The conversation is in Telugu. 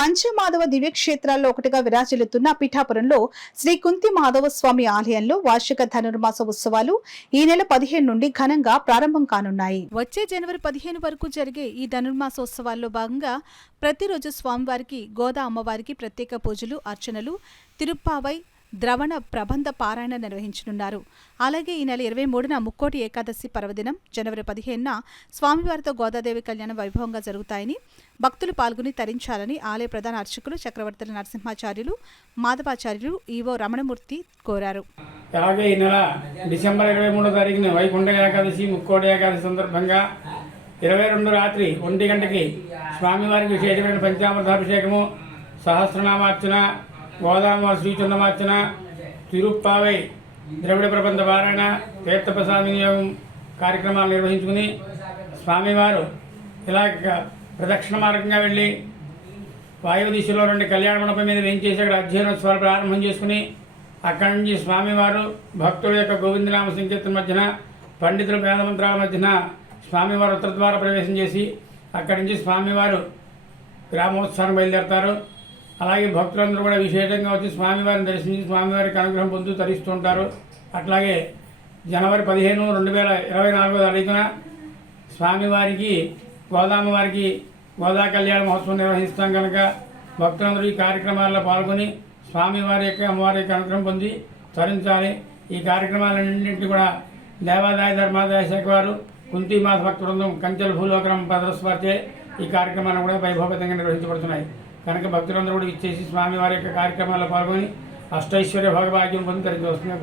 పంచమాధవ దివ్యక్షేత్రాల్లో ఒకటిగా విరాజిల్లుతున్న పిఠాపురంలో శ్రీ కుంతి మాధవ స్వామి ఆలయంలో వార్షిక ధనుర్మాస ఉత్సవాలు ఈ నెల 15 నుండి ఘనంగా ప్రారంభం కానున్నాయి. వచ్చే జనవరి 15 వరకు జరిగే ఈ ధనుర్మాసోత్సవాల్లో భాగంగా ప్రతిరోజు స్వామివారికి గోదా అమ్మవారికి ప్రత్యేక పూజలు, అర్చనలు, తిరుప్పావై ద్రవణ ప్రబంధ పారాయణ నిర్వహించనున్నారు. అలాగే ఈ నెల 23న ముక్కోటి ఏకాదశి పర్వదినం జనవరి 15న స్వామివారితో గోదాదేవి కళ్యాణం వైభవంగా జరుగుతాయని, భక్తులు పాల్గొని తరించాలని ఆలయ ప్రధాన అర్చకులు చక్రవర్తుల నరసింహాచార్యులు, మాధవాచార్యులు, ఈవో రమణమూర్తి కోరారు. అలాగే ఈ నెల డిసెంబర్ 23వ తారీఖున వైకుంఠ ఏకాదశి, ముక్కోటి ఏకాదశి సందర్భంగా 22 రాత్రి 1 గంటకి స్వామివారికి విశేషమైన పంచామృతాభిషేకము, సహస్రనామార్చన, గోదామ శ్రీచందమార్చన, తిరుప్పావై ద్రవిడ ప్రబంధ పారాయణ, తీర్థప్రసాద వినియోగం కార్యక్రమాలు నిర్వహించుకుని స్వామివారు ఇలా ప్రదక్షిణ మార్గంగా వెళ్ళి వాయువు దిశలో 2 కళ్యాణ మండపం మీద వేయించేసి అక్కడ అధ్యయనోత్సవాలు ప్రారంభం చేసుకుని అక్కడి నుంచి స్వామివారు భక్తుల యొక్క గోవిందనామ సంకీర్తన మధ్యన, పండితుల వేదమంత్రాల మధ్యన స్వామివారు ఉత్తరద్వార ప్రవేశం చేసి అక్కడి నుంచి స్వామివారు గ్రామోత్సవాన్ని బయలుదేరతారు. అలాగే భక్తులందరూ కూడా విశేషంగా వచ్చి స్వామివారిని దర్శించి స్వామివారికి అనుగ్రహం పొందుతూ తరిస్తూ ఉంటారు. అట్లాగే జనవరి 15, 2024వ తారీఖున స్వామివారికి గోదామ్మవారికి గోదా కళ్యాణ మహోత్సవం నిర్వహిస్తాం కనుక భక్తులందరూ ఈ కార్యక్రమాల్లో పాల్గొని స్వామివారి యొక్క అమ్మవారి యొక్క అనుగ్రహం పొంది తరించాలి. ఈ కార్యక్రమాలన్నింటినీ కూడా దేవాదాయ ధర్మాదాయ శాఖ వారు కుంతి మాత భక్త బృందం కంచెల భూలోకరం ప్రదర్శపరిచే ఈ కార్యక్రమాలను కూడా వైభవపేతంగా నిర్వహించబడుతున్నాయి కనుక భక్తులందరూ కూడా ఇచ్చేసి స్వామివారి యొక్క కార్యక్రమాల్లో పాల్గొని అష్టైశ్వర్య భోగభాగ్యం పొంది తరించి వస్తున్నాయి.